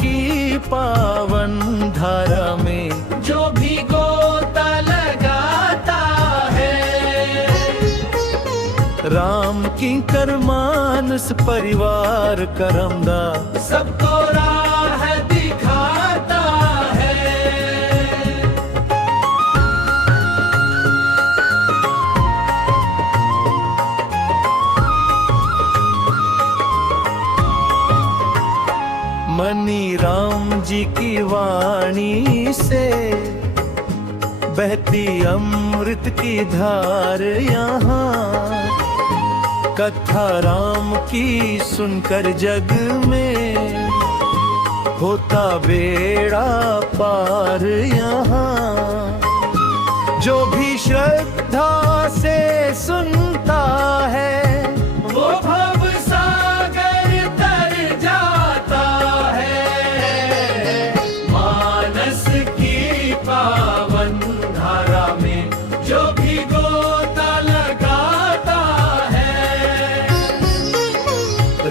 की पावन धारा में जो भी गोता लगाता है। राम किंकर मानस परिवार करमदा सबको राह दिखाता है। मनी राम जी की वाणी से बहती अमृत की धार यहाँ। कथा राम की सुनकर जग में होता बेड़ा पार यहाँ। जो भी श्रद्धा से सुनता है वो भव सागर तर जाता है। मानस की पावन धारा में जो भी गोता लगाता है।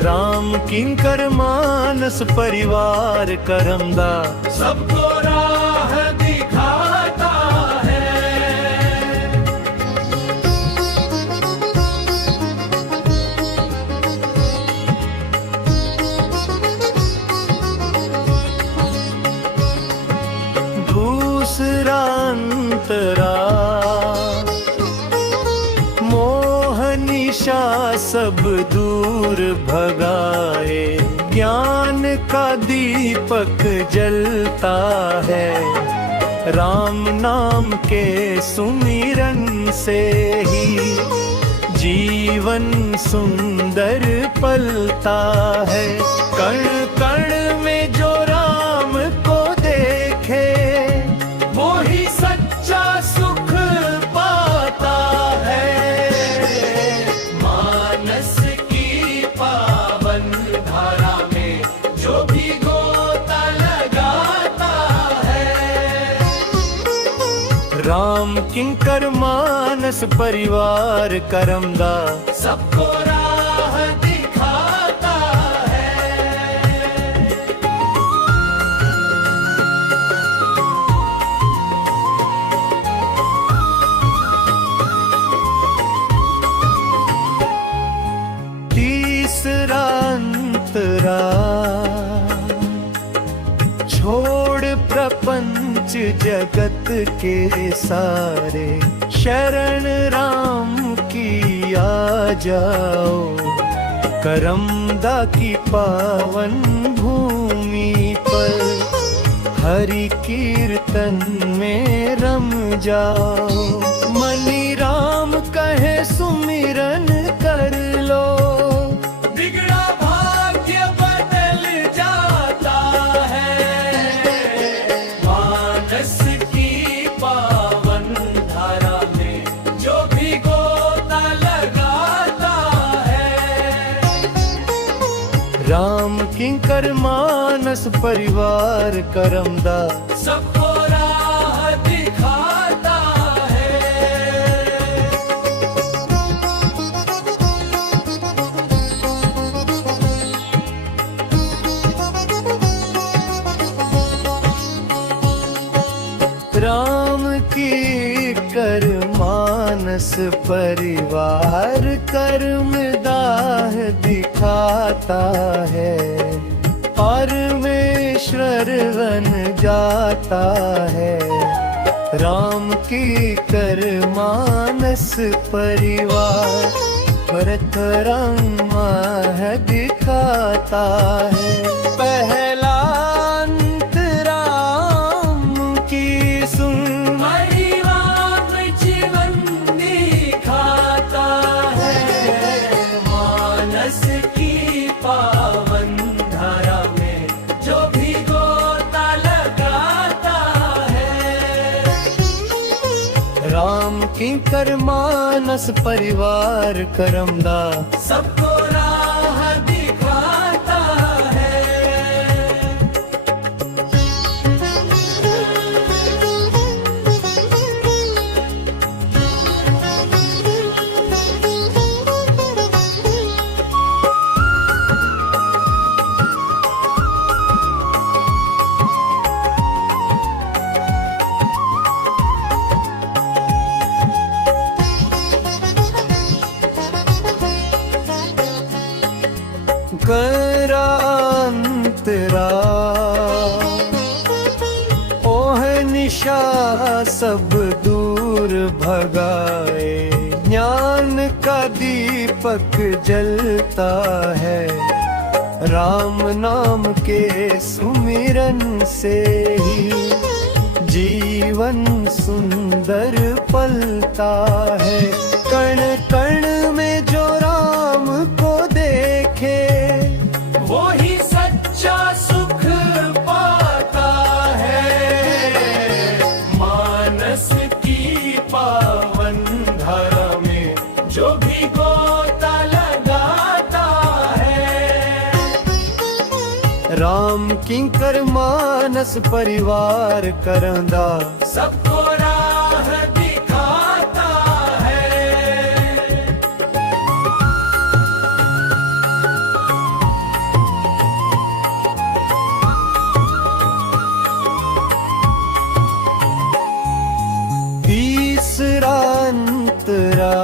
राम किंकर मानस परिवार करमदा सबको राह दिखाता है। दूसरा अंतरा मोह निशा सब दूर भगाए। ज्ञान का दीपक जलता है। राम नाम के सुमिरन से ही जीवन सुंदर पलता है। कण कण में जो राम को देखे वो ही सच्चा सुख पाता है। मानस की पावन धारा में जो भी गोता लगाता है। राम किंकर मानस परिवार करमदा सबको राह दिखाता है। तीसरा अंतरा छोड़ प्रपंच जगत के सारे। शरण राम की आ जाओ। करमदा की पावन भूमि पर हरि कीर्तन में रम जाओ। मनी राम कहे सुमिरन कर लो। बिगड़ा भाग्य बदल जाता है। मानस की पावन धारा में जो भी गोता लगाता है। राम किंकर मानस परिवार करमदा सबको राह दिखाता है। राम की कर मानस परिवार कर्मदाह दिखाता है। परमेश्वर बन जाता है। राम की कर मानस परिवार भरत रामा है दिखाता है। पहला अंत राम की सुन परिवार जीवन दिखाता है। मानस की पावन धारा में जो भी गोता लगाता है। राम किंकर मानस परिवार करमदा सबको राह दिखाता है। सब दूर भगाए। ज्ञान का दीपक जलता है, राम नाम के सुमिरन से ही जीवन सुंदर पलता है। कण कण में जो राम को देखे, वो ही सच्चा सुख पाता है। मानस की पावन धारा में जो भी गोता लगाता है। राम किंकर मानस परिवार करंदा, सबको राह दिखाता है। तीसरा अंतरा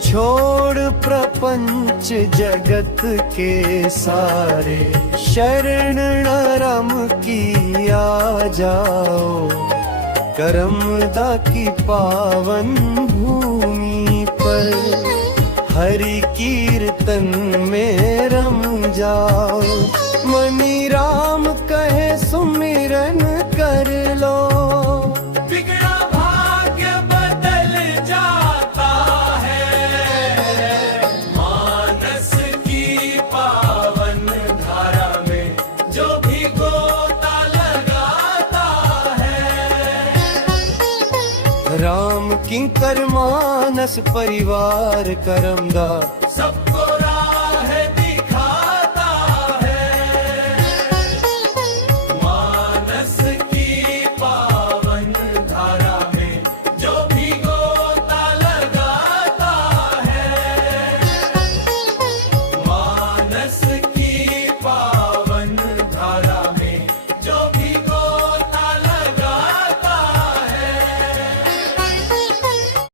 छोड़ प्रपंच जगत के सारे, शरण राम की आ जाओ। करमदा की पावन भूमि पर हरि कीर्तन में रम जाओ। मनी राम कहे सुमिरन कर लो, बिगड़ा भाग्य बदल जाता है। मानस की पावन धारा में जो भी गोता लगाता है। राम किंकर मानस परिवार करमदा, सब